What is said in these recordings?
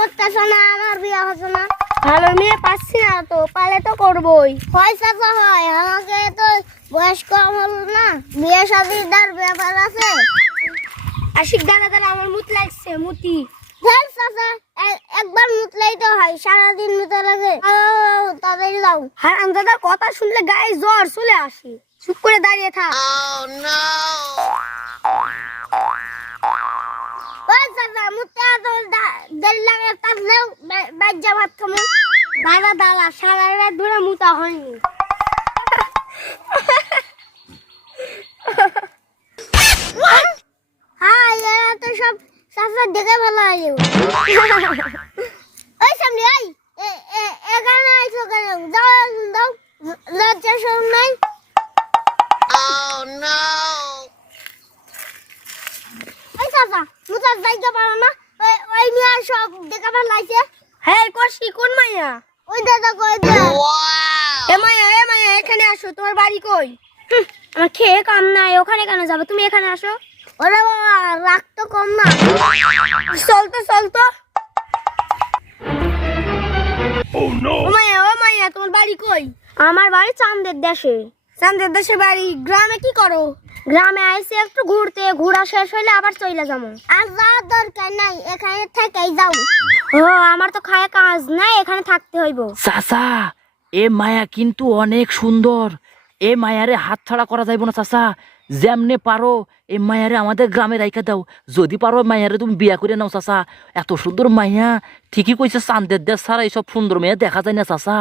করতেছ না, আমার বিয়ে হচ্ছে না। ভালো মেয়ে পাচ্ছি না তো, পালে তো করবোই। হয় চাচা হয়, আমাকে তো বয়স কম হলো না, বিয়ে শাদীর ব্যাপার আছে। আশিক দাদা দাদা আমার মুত লাগছে, মুতি। ধর চাচা, একবার মুতলেই তো হয়, সারাদিন মুতে লাগে। তাড়াতাড়ি যাও। হারাম দাদার কথা শুনলে গায়ে জ্বর চলে আসে। চুপ করে দাঁড়িয়ে থাক। ওই চাচা, মুতে তো দেরি লাগে, তাহলেও বাজ্যা ভাত খামো। দাদা দাদা সারা রাত ধরে মুতা হয়নি। হ্যাঁ, এরা তো সব চাচা দেখে ভালো হয়। ওই সামনে আই, এখানে আইসো কেন? যাও যাও, লজ্জা শরম নাই? ওই চাচা, মুতার জায়গা পারো না? ওই মিয়া সব দেখা ভালো লাগছে। হ্যাঁ কষি, কোন মাইয়া? ওই দাদা কই দে। এ মাইয়া এখানে আসো, তোমার বাড়ি কই? আমার খেয়ে কাম নাই, ওখানে কেন যাবো? তুমি এখানে আসো। ওরে বাবা, রাগ তো কম না। চল তো। ও মাইয়া, তোমার বাড়ি কই? আমার বাড়ি চাঁদের দেশে। চাঁদের দেশে বাড়ি? গ্রামে কি করো? গ্রামে আইসি একটু ঘুরতে, ঘোরা শেষ হইলে আবার চলে যাবো। আর যাওয়ার দরকার নাই, এখানে থেকেই যাও। ও, আমার তো খায় কাজ নাই, এখানে থাকতে হইব। চাচা, এ মায়া কিন্তু অনেক সুন্দর। এ মায়ারে হাত ছাড়া করা যাইব না চাচা। যেমনে পারো এই মায়ারে আমাদের গ্রামে রাইখা দাও। যদি পারো মায়ারে তুমি বিয়া করে নাও চাচা। এত সুন্দর মায়া, ঠিকই কইছে, চাঁদের দেশ ছাড়া এইসব সুন্দর মেয়ে দেখা যায় না চাচা।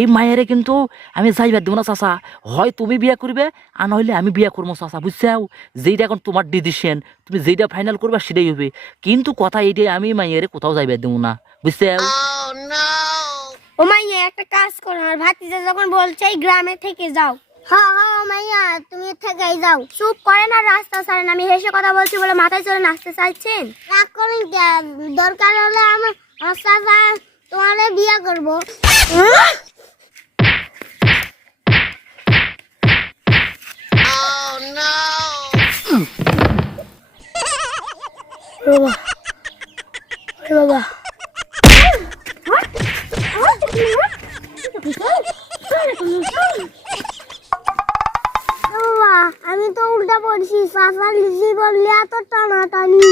এই মায়ারে কিন্তু আমি যাইবার দেবো না চাচা। হয় তুমি বিয়া করবে, আর নইলে আমি বিয়া করবো চাচা, বুঝছাও? যেইটা এখন তোমার ডিসিশন, তুমি যেইটা ফাইনাল করবা সেটাই হবে। কিন্তু কথা এইটাই, আমি মাইয়ারে কোথাও যাইবার দেবো না, বুঝছাও? ও মাইয়া, একটা কাজ করো, আমার ভাতিজা যখন বলছে এই গ্রামে থেকে যাও। হ্যাঁ মাইয়া, তুমি থেকেই যাও। চুপ করে না, রাস্তা ছাড়েন। আমি হেসে কথা বলছি বলে মাথায় চড়ে নাচতে চাইছেন? রাগ করেন, দরকার হলে আমার চাচা তোমারে বিয়ে করবো। বাবা আমি তো উল্টা পড়ছি। চাচা লিজি বললে এত টানাটানি।